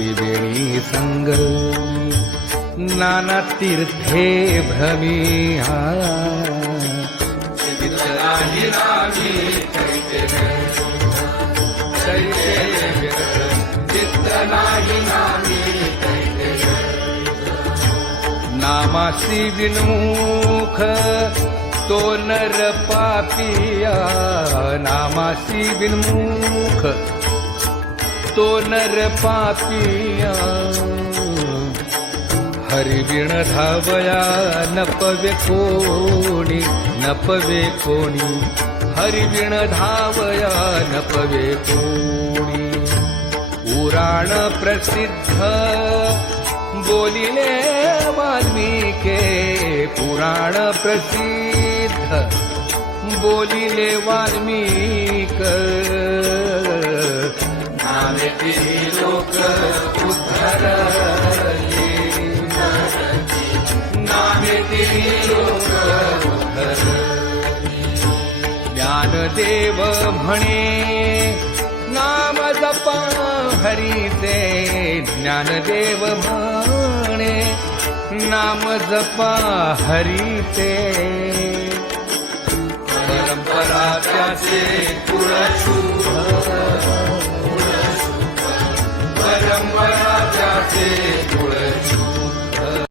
त्रिवेणी संग नाना तीर्थे भ्रमी नामासी विनमुख तो नर पापिया नामासी विनमुख तो नर पापिया हरिविण धावया नपवे कोणी हरिविण धावया नपवे कोणी पुराण प्रसिद्ध बोलिले वाल्मीके पुराण प्रसिद्ध बोलिले वाल्मीक नामेती लोक उद्धरले नामेती लोक उद्धरले ज्ञानदेव म्हणे नाम जपा हरीचे ज्ञानदेव म्हणे नाम जपा हरीचे परंपरा त्याचे कुळ